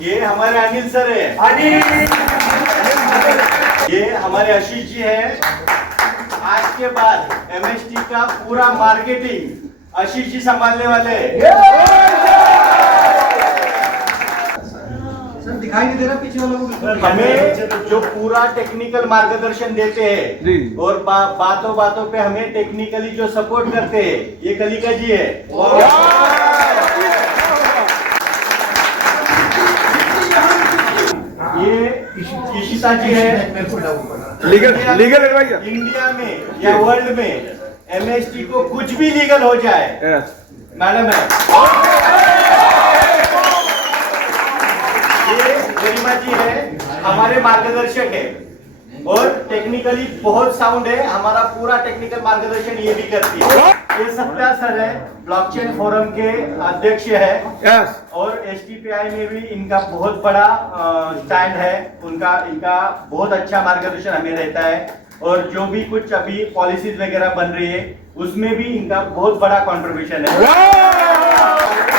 ये हमारे अनिल सर है। ये हमारे आशीष जी है। आज के बाद एमएसटी का पूरा मार्केटिंग आशीष जी संभालने वाले हैं। सर दिखाई नहीं दे रहा पीछे वालों को। हमें जो पूरा टेक्निकल मार्गदर्शन देते हैं और बातों बातों पे हमें टेक्निकली जो सपोर्ट करते हैं, ये कलिका जी है। ये इशिता जी है। लीगल एडवाइजर इंडिया में या वर्ल्ड में एमएसटी को कुछ भी लीगल हो जाए, मैडम है। ये गरिमा जी है, हमारे मार्गदर्शक है और टेक्निकली बहुत साउंड है। हमारा पूरा टेक्निकल मार्गदर्शन ये भी करती है। ये सत्या सर है, ब्लॉकचेन फोरम के अध्यक्ष है। और एसटीपीआई में भी इनका बहुत बड़ा स्टैंड है। इनका बहुत अच्छा मार्गदर्शन हमें रहता है और जो भी कुछ अभी पॉलिसीज वगैरह बन रही है उसमें भी इनका बहुत बड़ा कंट्रीब्यूशन है।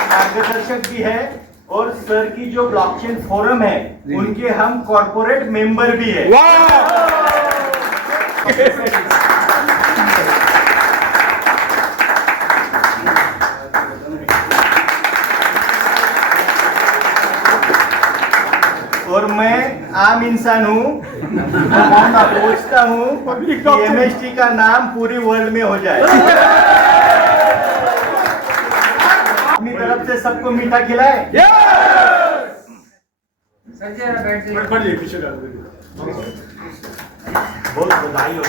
मार्गदर्शक भी है और सर की जो ब्लॉकचेन फोरम है उनके हम कॉर्पोरेट मेंबर भी है। और मैं आम इंसान हूँ, सोचता हूँ कि एमएसटी का नाम पूरी वर्ल्ड में हो जाए। अपनी तरफ से सबको मीठा खिलाए। बहुत बधाई हो।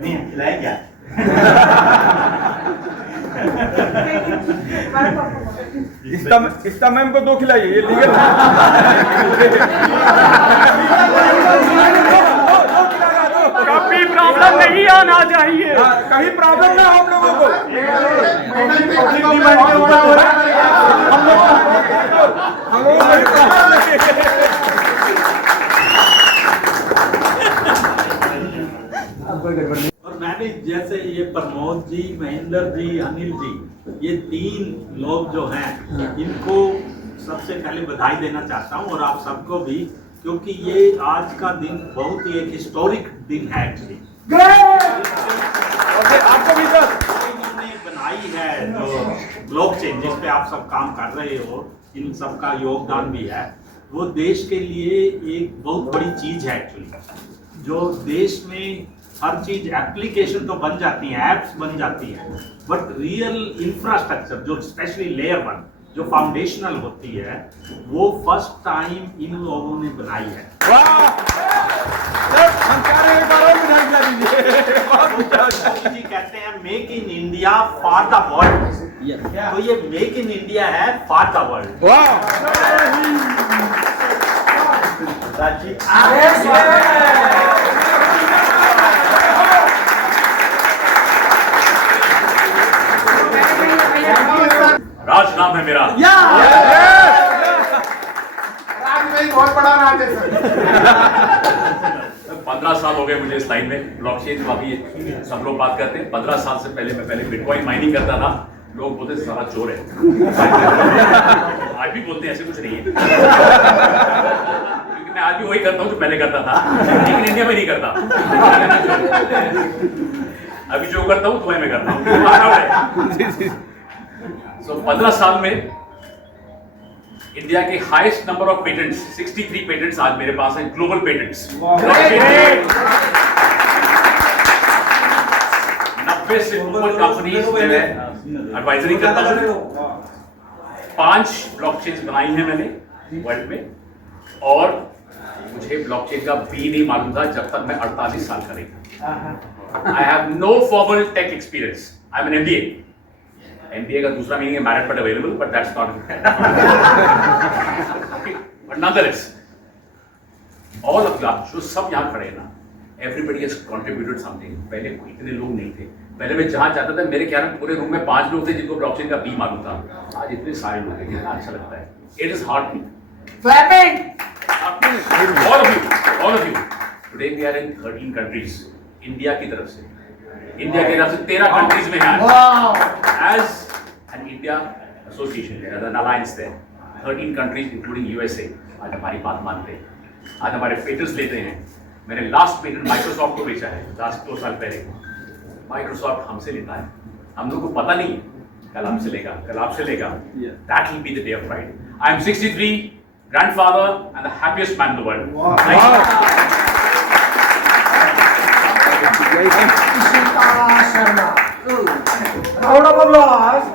नहीं खिलाए क्या? इसका मैम को 2 खिलाइए, ये लीगल कभी प्रॉब्लम नहीं आना चाहिए। कहीं प्रॉब्लम ना हो हम लोगों को। और मैं भी जैसे ये प्रमोद जी, महेंद्र जी, अनिल जी, ये 3 लोग जो हैं इनको सबसे पहले बधाई देना चाहता हूं और आप सबको भी, क्योंकि ये आज का दिन बहुत ही एक हिस्टोरिक दिन है एक्चुअली। आपको भी सर इन्होंने बनाई है जो ब्लॉकचेन जिस पे आप सब काम कर रहे हो, इन सब का योगदान भी है। वो देश के लिए एक बहुत बड़ी चीज है एक्चुअली। जो देश में हर चीज एप्लीकेशन तो बन जाती है, एप्स बन जाती है, बट रियल इंफ्रास्ट्रक्चर जो स्पेशली लेयर 1 जो फाउंडेशनल होती है वो फर्स्ट टाइम इन लोगों ने बनाई है। मोदी जी कहते हैं make in India for the world, तो ये मेक इन इंडिया है फॉर द वर्ल्ड। राज नाम है मेरा। बहुत बड़ा राज है सर। 15 साल हो गए मुझे इस लाइन में। ब्लॉकचेन अभी सब लोग बात करते हैं। 15 साल से पहले मैं बिटकॉइन माइनिंग करता था। लोग बोलते सारा चोर है। आज भी बोलते हैं, ऐसे कुछ नहीं है। क्योंकि मैं आज भी वही करता हूँ जो पहले करता था, लेकिन इंडिया में नहीं करता। अभी जो करता हूँ दुबई में करता हूँ। So 15 साल में इंडिया के highest number of patents 63 patents आज मेरे पास हैं, ग्लोबल पेटेंट्स। 90 से ऊपर कंपनीज में मैं एडवाइजरी करता हूँ। 5 ब्लॉकचेन्स बनाई हैं मैंने वर्ल्ड में, और मुझे ब्लॉकचेन का भी नहीं मालूम था जब तक मैं 48 साल का नहीं था। I have no formal tech experience. I am an MBA. MBA का दूसरा मीनिंग है married but available, but that's not. But nonetheless, all of you, जो सब यहाँ खड़े हैं ना, everybody has contributed something. पहले इतने लोग नहीं थे. पहले मैं जहाँ जाता था मेरे ख्याल में पूरे रूम में 5 लोग थे जिनको ब्लॉकचेन का बी मालूम था. आज इतने सारे लोग हैं, कितना अच्छा लगता है. It is heartening. Clapping. All of you. Today we are in 13 countries. India की तरफ से. India की तरफ से 13 countries में हैं. Wow. As an India association, there an alliance there. 13 countries including USA. आज हमारी बात मानते हैं. आज हमारे पेटेंट्स लेते हैं. मैंने लास्ट पेटेंट माइक्रोसॉफ्ट को बेचा है लास्ट 2 साल पहले. माइक्रोसॉफ्ट हमसे लेता है. हम लोगों को पता नहीं कल हमसे लेगा, कल आपसे लेगा. That will be the day of pride. I am 63, grandfather and the happiest man in the world. Wow. Ishita Sharma. Round of applause.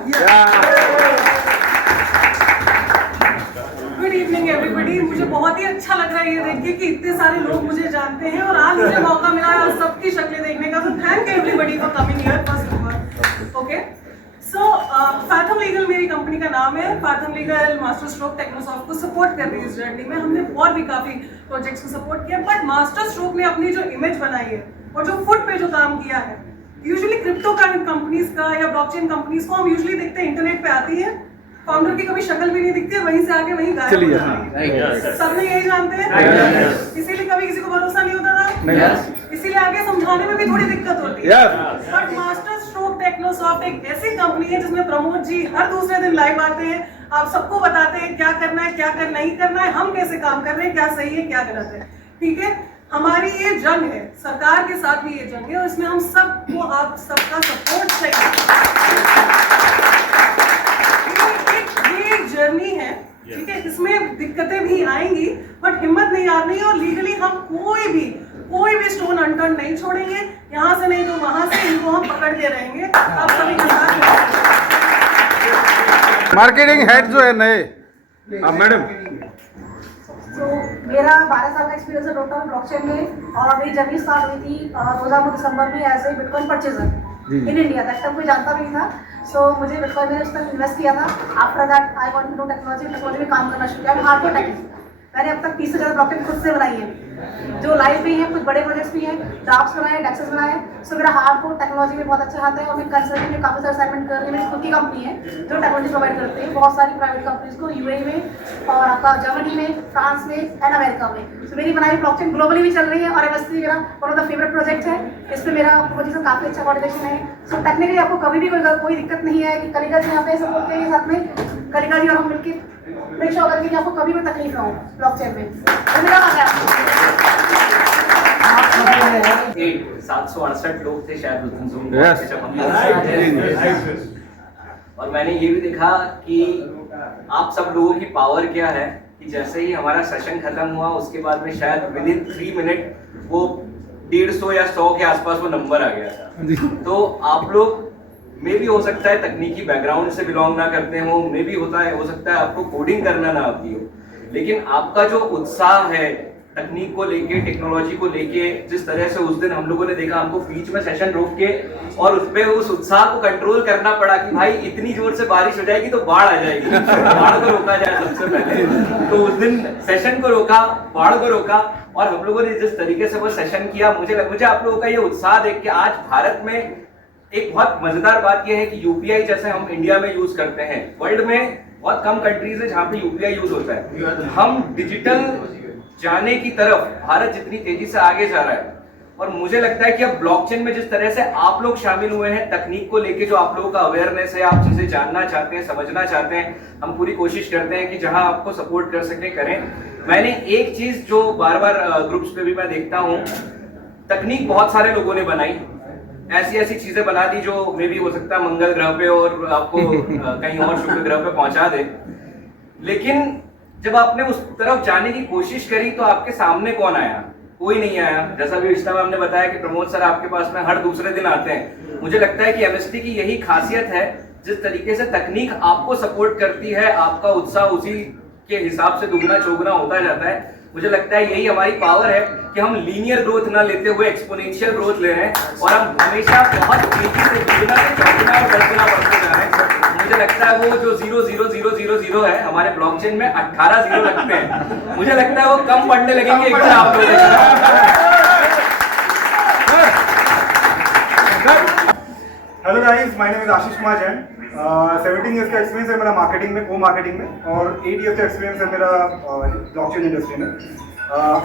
Good evening everybody. मुझे बहुत ही अच्छा लग रहा है ये देख के कि इतने सारे लोग मुझे जानते हैं और आज मुझे मौका मिला है और सबकी शक्लें देखने का. तो thank everybody for coming here first of all. Okay, so fathom legal मेरी कंपनी का नाम है. फैथम लीगल मास्टर स्ट्रोक टेक्नोसॉफ्ट को सपोर्ट कर रही है इस जर्नी में. हमने और भी काफी प्रोजेक्ट्स को सपोर्ट किया, बट मास्टर स्ट्रोक ने अपनी जो इमेज बनाई है और जो फुट पे जो काम किया है, यूजुअली क्रिप्टो कंपनीज का या ब्लॉकचेन कंपनीज को हम यूजुअली देखते हैं इंटरनेट पे आती है, फाउंडर की कभी शक्ल भी नहीं दिखती है, वहीं से आके वहीं गायब हो जाती है. सबने यही जानते हैं. इसीलिए कभी किसी को भरोसा नहीं होता था, इसीलिए आगे समझाने में भी थोड़ी दिक्कत होती है. बट मास्टर स्ट्रोक टेक्नोसॉफ्ट एक ऐसी कंपनी है जिसमें प्रमोद जी हर दूसरे दिन लाइव आते हैं, आप सबको बताते हैं क्या करना है, क्या कर नहीं करना है, हम कैसे काम कर रहे हैं, क्या सही है, क्या गलत है. ठीक है, हमारी ये जंग है, सरकार के साथ भी ये जंग है और इसमें हम सबको आप सबका सपोर्ट चाहिए. ये एक जर्नी है, ठीक है, इसमें दिक्कतें भी आएंगी बट हिम्मत नहीं हारनी. और लीगली हम कोई भी स्टोन अनटर्न नहीं छोड़ेंगे. यहाँ से नहीं तो वहां से इनको हम पकड़ के रहेंगे. आप सभी के साथ मार्केटिंग हेड जो है नए, मैडम. तो मेरा 12 साल का एक्सपीरियंस है टोटल ब्लॉकचेन में और मेरी जर्नी स्टार्ट हुई थी 2009 दिसंबर में as a bitcoin purchaser in India. तक तब कोई जानता भी नहीं था. सो मुझे बिटकॉइन में उस तक इन्वेस्ट किया था. After that I want to know technology में काम करना शुरू किया. हार्डकोर टेक्निक मैंने अब तक 30 से ज़्यादा ब्लॉकचेन खुद से बनाई है, जो लाइव भी हैं, कुछ बड़े प्रोजेक्ट्स भी हैं, ड्राफ्ट्स बनाए, डेक्सेस बनाए. सो मेरा हार्डकोर टेक्नोलॉजी में बहुत अच्छा आता है और मैं कंसल्टिंग में काफ़ी सारे असाइनमेंट कर रही हूँ. मेरी खुद की कंपनी है जो टेक्नोलॉजी प्रोवाइड करती है बहुत सारी प्राइवेट कंपनीज को यूएई में और आपका जर्मनी में, फ्रांस में एंड अमेरिका में. सो मेरी बनाई ब्लॉकचेन ग्लोबली भी चल रही है और एमएससी मेरा one of the favourite project है. इस पर मेरा पोजीशन काफ़ी अच्छा कोऑर्डिनेशन है. सो टेक्निकली आपको कभी भी कोई दिक्कत नहीं है कि कलिका जी यहाँ पे सपोर्ट करेंगे साथ में. कलिका जी और हम मिलकर मेक श्योर करेंगे कि आपको कभी भी तकलीफ ना हो ब्लॉकचेन में. धन्यवाद. 768 लोग थे शायद उस दिन Zoom Yes. पे जब हम और मैंने ये भी देखा कि आप सब लोगों की पावर क्या है कि जैसे ही हमारा सेशन खत्म हुआ उसके बाद में शायद विद इन 3 मिनट वो 150 या 100 के आसपास वो नंबर आ गया था. तो आप लोग में भी हो सकता है तकनीकी बैकग्राउंड से बिलोंग ना करते हो, में भी हो सकता है आपको कोडिंग करना ना आती हो, लेकिन आपका जो उत्साह है तकनीक को लेके, टेक्नोलॉजी को लेके, जिस तरह से उस दिन हम लोगों ने देखा, हमको बीच में सेशन रोक के और उस पे उस उत्साह को कंट्रोल करना पड़ा कि भाई इतनी जोर से बारिश हो जाएगी तो बाढ़ आ जाएगी, बाढ़ को रोका जाए सबसे पहले. तो उस दिन सेशन को रोका, बाढ़ को रोका और हम लोगों ने जिस तरीके से वो सेशन किया, मुझे आप लोगों का ये उत्साह देख के आज भारत में एक बहुत मजेदार बात यह है कि यूपीआई जैसे हम इंडिया में यूज करते हैं, वर्ल्ड में बहुत कम कंट्रीज है जहाँ पे यूपीआई यूज होता है. हम डिजिटल जाने की तरफ भारत जितनी तेजी से आगे जा रहा है और मुझे लगता है कि अब ब्लॉकचेन में जिस तरह से आप लोग शामिल हुए हैं, तकनीक को लेके जो आप लोगों का अवेयरनेस है, आप चीजें जानना चाहते हैं, समझना चाहते हैं, हम पूरी कोशिश करते हैं कि जहां आपको सपोर्ट कर सकें करें. मैंने एक चीज जो बार बार ग्रुप्स पे भी मैं देखता हूँ, तकनीक बहुत सारे लोगों ने बनाई, ऐसी चीजें बना दी जो मे भी हो सकता है मंगल ग्रह पे और आपको कहीं और शुक्र ग्रह पे पहुंचा दे, लेकिन जब आपने उस तरफ जाने की कोशिश करी तो आपके सामने कौन आया? कोई नहीं आया. जैसा भी रिश्ता में हमने बताया कि प्रमोद सर आपके पास में हर दूसरे दिन आते हैं. मुझे लगता है कि एमएसटी की यही खासियत है, जिस तरीके से तकनीक आपको सपोर्ट करती है, आपका उत्साह उसी के हिसाब से दुगना चौगुना होता जाता है. मुझे लगता है यही हमारी पावर है कि हम लीनियर ग्रोथ ना लेते हुए एक्सपोनेंशियल ग्रोथ ले रहे हैं और हम हमेशा बहुत तेजी से दुगना से चौगुना और दसगुना बढ़ते जा रहे हैं. मुझे लगता है वो जो 00000 है हमारे ब्लॉकचेन में 18 जीरो लगते हैं। मुझे लगता है वो कम बढ़ने लगेंगे एक बार आप लोग। Hello guys, my name is Ashish Kumar Jain. 17 years का एक्सपीरियंस है मेरा मार्केटिंग में, को मार्केटिंग में, और 8 इयर्स का एक्सपीरियंस है मेरा ब्लॉकचेन इंडस्ट्री में।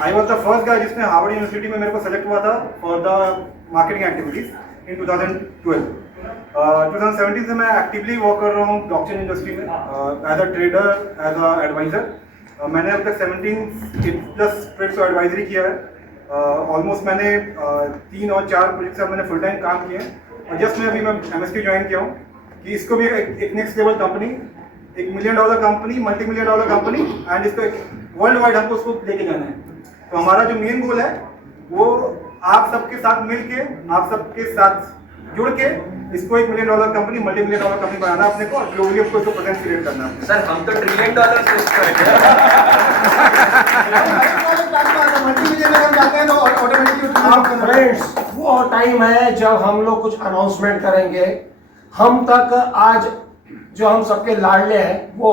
I was the first guy जिसने हार्वर्ड यूनिवर्सिटी में मेरे को सेलेक्ट हुआ था for the marketing activities in 2012। 2017 से मैं एक्टिवली वर्क कर रहा हूँ ब्लॉकचेन इंडस्ट्री में as a trader, as a advisor. मैंने अब तक 17+ ट्रेड्स को एडवाइजरी किया है। ऑलमोस्ट मैंने 3 और 4 प्रोजेक्ट से मैंने फुल टाइम काम किए हैं, और जस्ट मैं MSQ ज्वाइन किया हूँ कि इसको भी एक नेक्स्ट लेवल कंपनी, एक $1 million company, $multi-million company, and इसको वर्ल्ड वाइड हमको उसको लेके जाना है। तो हमारा जो मेन गोल है वो आप सबके साथ मिलके, आप सबके साथ जुड़ के इसको $1 मिलियन कंपनी, $multi-million कंपनी बनाना अपने को, और ग्लोबली आपको इसको प्रेजेंस क्रिएट करना है। सर हम तो $1 ट्रिलियन सोच रहे आप फ्रेंड्स, वो टाइम है जब हम लोग कुछ अनाउंसमेंट करेंगे। हम तक आज जो हम सबके लाडले हैं वो,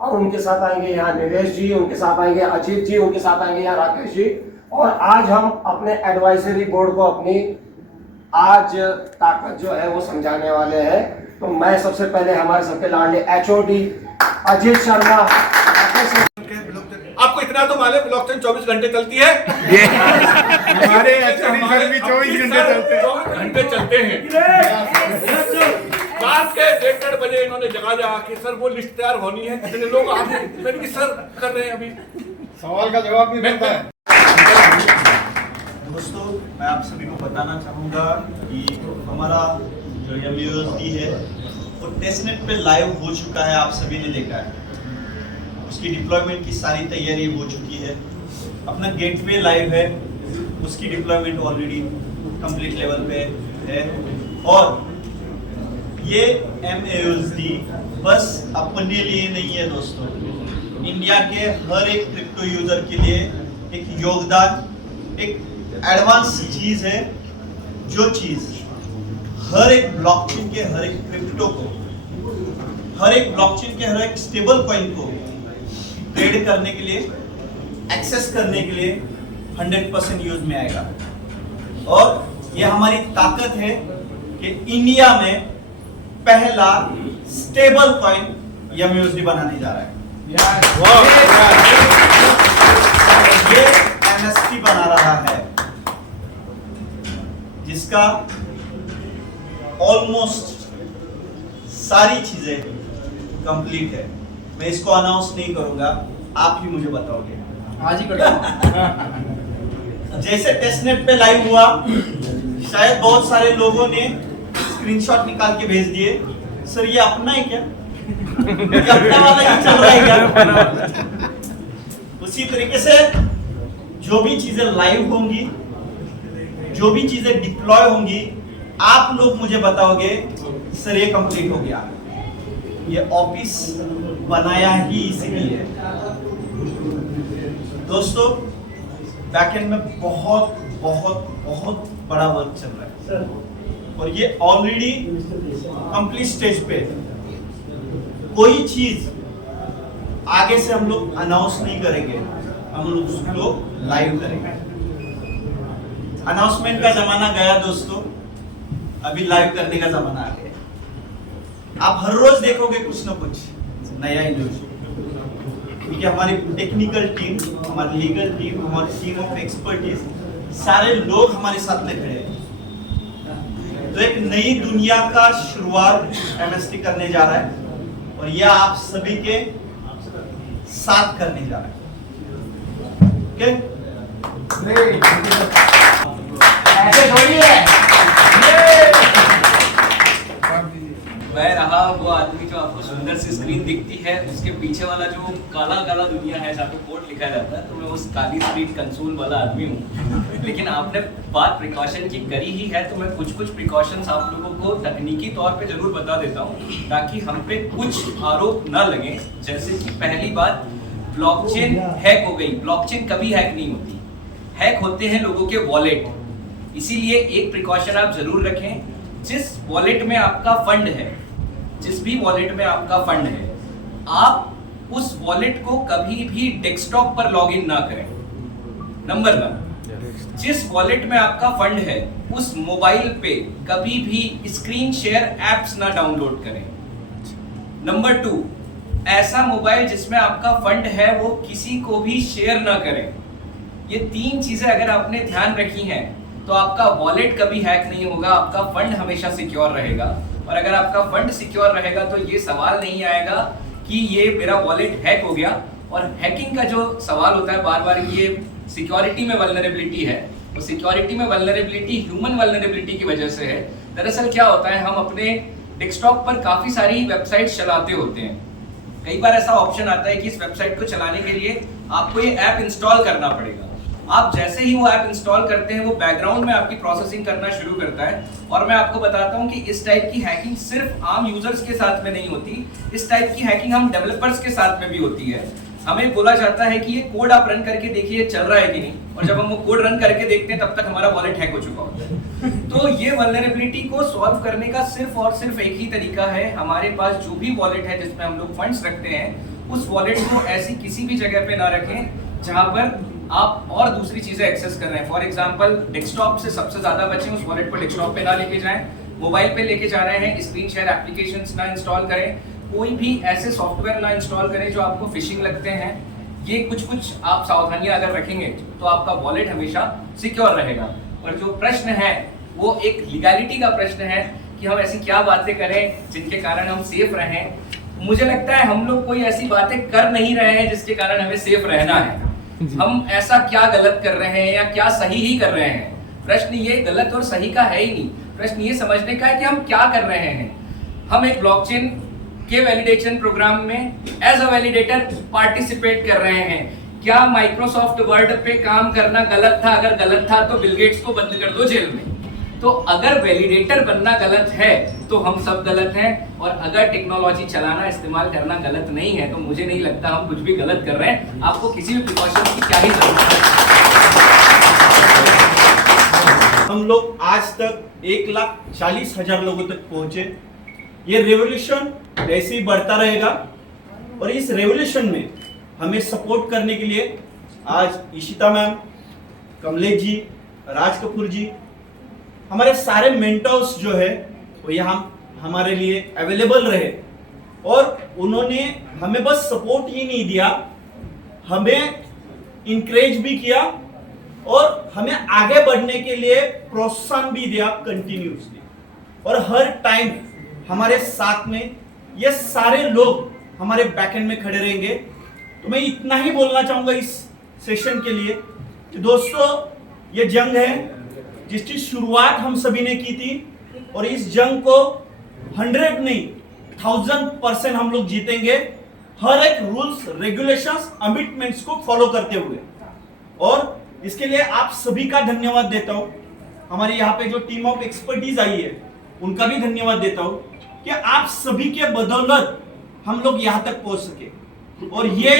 और उनके साथ आएंगे यहाँ निलेश जी, उनके साथ आएंगे अजीत जी, उनके साथ आएंगे यहाँ राकेश जी, और आज हम अपने एडवाइजरी बोर्ड को अपनी आज ताकत जो है वो समझाने वाले हैं। तो मैं सबसे पहले हमारे सबके लाडले HOD अजीत शर्मा। आपको इतना तो मालूम ब्लॉकचेन 24 घंटे चलती है। हमारे भी 24 घंटे चलते हैं। रात के 1:30 बजे इन्होंने जगा के सर वो लिस्ट तैयार होनी है, कितने लोग आगे मैंने कि सर कर रहे हैं, अभी सवाल का जवाब भी मिलता है। दोस्तों, मैं आप सभी को बताना चाहूँगा कि हमारा जो MUSD है वो टेस्टनेट पे लाइव हो चुका है, आप सभी ने देखा है। उसकी डिप्लॉयमेंट की सारी तैयारी हो चुकी है। अपना गेटवे लाइव है, उसकी डिप्लॉयमेंट ऑलरेडी कंप्लीट लेवल पे है। और ये MUSD बस अपने लिए नहीं है दोस्तों, इंडिया के हर एक क्रिप्टो यूजर के लिए एक योगदान, एक एडवांस चीज है। जो चीज हर एक ब्लॉकचेन के हर एक क्रिप्टो को, हर एक ब्लॉकचेन के हर एक स्टेबल कॉइन को ट्रेड करने के लिए, एक्सेस करने के लिए 100% यूज में आएगा। और ये हमारी ताकत है कि इंडिया में पहला स्टेबल कॉइन MUSD बनाने जा रहा है। ये MST बना रहा है, जिसका ऑलमोस्ट सारी चीजें कंप्लीट है। मैं इसको अनाउंस नहीं करूंगा, आप ही मुझे बताओगे। आज ही जैसे टेस्टनेट पे लाइव हुआ, शायद बहुत सारे लोगों ने स्क्रीनशॉट निकाल के भेज दिए, सर ये अपना है क्या, ये अपना वाला ही चल रहा है क्या? उसी तरीके से जो भी चीजें लाइव होंगी, जो भी चीजें डिप्लॉय होंगी, आप लोग मुझे बताओगे सर ये कंप्लीट हो गया। ये ऑफिस बनाया ही इसीलिए है। दोस्तों, बैकएंड में बहुत बहुत बहुत बड़ा वर्क चल रहा है, और ये ऑलरेडी कंप्लीट स्टेज पे। कोई चीज आगे से हम लोग अनाउंस नहीं करेंगे, हम लोग उसको लाइव करेंगे। अनाउंसमेंट का जमाना गया दोस्तों, अभी लाइव करने का जमाना आ गया। आप हर रोज देखोगे कुछ ना कुछ नया ही न्यूज, क्योंकि हमारी टेक्निकल टीम, हमारी लीगल टीम, हमारी टीम ऑफ एक्सपर्टीज, सारे लोग हमारे साथ में खड़े हैं। तो एक नई दुनिया का शुरुआत MST करने जा रहा है, और यह आप सभी के साथ करने जा रहा है। ऐसे थोड़ी है। मैं रहा वो आदमी जो आपको सुंदर सी स्क्रीन दिखती है, उसके पीछे वाला जो काला काला दुनिया है जहाँ पे कोड लिखा जाता है, तो मैं उस काली स्क्रीन कंसोल वाला आदमी हूँ। लेकिन आपने बात प्रिकॉशन की करी ही है, तो मैं कुछ प्रिकॉशंस आप लोगों को तकनीकी तौर पे जरूर बता देता हूँ, ताकि हम पे कुछ आरोप न लगे। जैसे कि पहली बात, ब्लॉकचेन हैक हो गई। ब्लॉकचेन कभी हैक नहीं होती, हैक होते हैं लोगों के वॉलेट। इसीलिए एक प्रिकॉशन आप जरूर रखें, जिस वॉलेट में आपका फंड है जिस भी वॉलेट में आपका फंड है, आप उस वॉलेट को कभी भी डेस्कटॉप पर लॉगिन ना करें। नंबर 1, जिस वॉलेट में आपका फंड है उस मोबाइल पे कभी भी स्क्रीन शेयर एप्स ना डाउनलोड करें। नंबर 2, ऐसा मोबाइल जिसमें आपका फंड है वो किसी को भी शेयर ना करें। ये 3 चीजें अगर आपने ध्यान रखी हैं तो आपका वॉलेट कभी हैक नहीं होगा, आपका फंड हमेशा सिक्योर रहेगा। और अगर आपका फंड सिक्योर रहेगा तो ये सवाल नहीं आएगा कि ये मेरा वॉलेट हैक हो गया। और हैकिंग का जो सवाल होता है बार बार, ये सिक्योरिटी में वल्नरेबिलिटी है, वो सिक्योरिटी में वल्नरेबिलिटी ह्यूमन वल्नरेबिलिटी की वजह से है। दरअसल क्या होता है, हम अपने डेस्कटॉप पर काफी सारी वेबसाइट चलाते होते हैं। कई बार ऐसा ऑप्शन आता है कि इस वेबसाइट को चलाने के लिए आपको ये ऐप इंस्टॉल करना पड़ेगा। आप जैसे ही वो ऐप इंस्टॉल करते हैं वो बैकग्राउंड में आपकी प्रोसेसिंग करना शुरू करता है। और मैं आपको बताता हूं कि इस टाइप की हैकिंग सिर्फ आम यूजर्स के साथ में नहीं होती, इस टाइप की हैकिंग हम डेवलपर्स के साथ में भी होती है। हमें बोला जाता है कि ये कोड आप रन करके देखिए चल रहा है कि नहीं, और जब हम वो कोड रन करके देखते हैं तब तक हमारा वॉलेट हैक हो चुका होता है। तो ये वल्नरेबिलिटी को सॉल्व करने का सिर्फ और सिर्फ एक ही तरीका है, हमारे पास जो भी वॉलेट है जिसमें हम लोग फंड्स रखते हैं उस वॉलेट को ऐसी किसी भी जगह पे ना रखें जहां पर आप और दूसरी चीजें एक्सेस कर रहे हैं। फॉर एग्जांपल, डेस्कटॉप से सबसे ज्यादा बचें, उस वॉलेट को डेस्कटॉप पे ना लेके जाएं। मोबाइल पे लेके जा रहे हैं, स्क्रीन शेयर एप्लीकेशंस ना इंस्टॉल करें, कोई भी ऐसे सॉफ्टवेयर ना इंस्टॉल करें जो आपको फिशिंग लगते हैं। ये कुछ आप सावधानियां अगर रखेंगे तो आपका वॉलेट हमेशा सिक्योर रहेगा। और जो प्रश्न है वो एक लीगैलिटी का प्रश्न है कि हम ऐसी क्या बातें करें जिनके कारण हम सेफ रहें। मुझे लगता है हम लोग कोई ऐसी बातें कर नहीं रहे हैं जिसके कारण हमें सेफ रहना है। हम ऐसा क्या गलत कर रहे हैं या क्या सही ही कर रहे हैं। प्रश्न ये गलत और सही का है ही नहीं, प्रश्न ये समझने का है कि हम क्या कर रहे हैं। हम एक ब्लॉकचेन के वैलिडेशन प्रोग्राम में एज अ वैलिडेटर पार्टिसिपेट कर रहे हैं। क्या माइक्रोसॉफ्ट वर्ड पे काम करना गलत था? अगर गलत था तो बिल गेट्स को बंद कर दो जेल में। तो अगर वैलिडेटर बनना गलत है तो हम सब गलत हैं, और अगर टेक्नोलॉजी चलाना इस्तेमाल करना गलत नहीं है तो मुझे नहीं लगता हम कुछ भी गलत कर रहे हैं। आपको किसी भी प्रिकॉशन की क्या ही जरूरत है। हम लोग आज तक 1,40,000 लोगों तक पहुंचे। ये रेवोल्यूशन ऐसे ही बढ़ता रहेगा, और इस रेवोल्यूशन में हमें सपोर्ट करने के लिए आज इशिता मैम, कमलेश जी, राज कपूर जी, हमारे सारे मेंटर्स जो है वो यहाँ हमारे लिए अवेलेबल रहे। और उन्होंने हमें बस सपोर्ट ही नहीं दिया, हमें इंकरेज भी किया और हमें आगे बढ़ने के लिए प्रोत्साहन भी दिया कंटिन्यूसली। और हर टाइम हमारे साथ में ये सारे लोग हमारे बैकएंड में खड़े रहेंगे। तो मैं इतना ही बोलना चाहूंगा इस सेशन के लिए कि दोस्तों, ये जंग है जिसकी शुरुआत हम सभी ने की थी, और इस जंग को 100 नहीं 1000% हम लोग जीतेंगे, हर एक रूल्स, रेगुलेशंस, कमिटमेंट्स को फॉलो करते हुए। और इसके लिए आप सभी का धन्यवाद देता हूं। हमारे यहाँ पे जो टीम ऑफ एक्सपर्टीज आई है उनका भी धन्यवाद देता हूं कि आप सभी के बदौलत हम लोग यहाँ तक पहुंच सके। और ये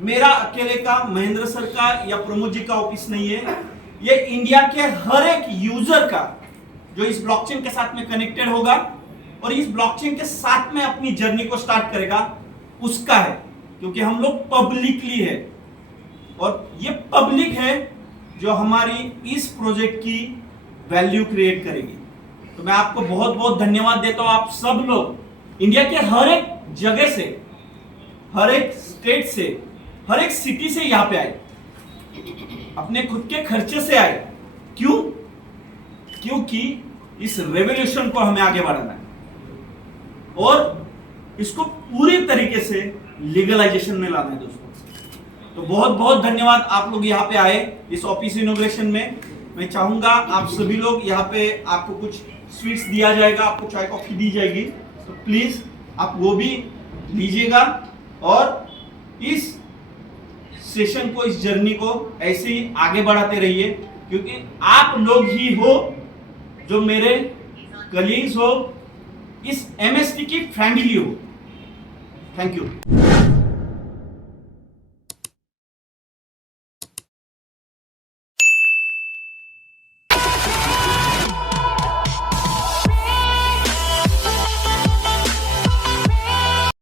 मेरा अकेले का, महेंद्र सर का या प्रमोद जी का ऑफिस नहीं है, ये इंडिया के हर एक यूजर का जो इस ब्लॉकचेन के साथ में कनेक्टेड होगा और इस ब्लॉकचेन के साथ में अपनी जर्नी को स्टार्ट करेगा उसका है। क्योंकि हम लोग पब्लिकली है, और ये पब्लिक है जो हमारी इस प्रोजेक्ट की वैल्यू क्रिएट करेगी। तो मैं आपको बहुत बहुत धन्यवाद देता हूं। आप सब लोग इंडिया के हर एक जगह से, हर एक स्टेट से, हर एक सिटी से यहाँ पे आए, अपने खुद के खर्चे से आए। क्यों? क्योंकि इस रेवोल्यूशन को हमें आगे बढ़ाना है और इसको पूरी तरीके से लीगलाइजेशन में लाना है दोस्तों। तो बहुत बहुत धन्यवाद आप लोग यहाँ पे आए इस ऑफिस इनॉग्रेशन में। मैं चाहूंगा आप सभी लोग यहाँ पे, आपको कुछ स्वीट्स दिया जाएगा, आपको चाय कॉफी दी जाएगी, तो प्लीज आप वो भी लीजिएगा और इस सेशन को, इस जर्नी को ऐसे ही आगे बढ़ाते रहिए, क्योंकि आप लोग ही हो जो मेरे कलीग्स हो, इस MST की फैमिली हो। Thank you.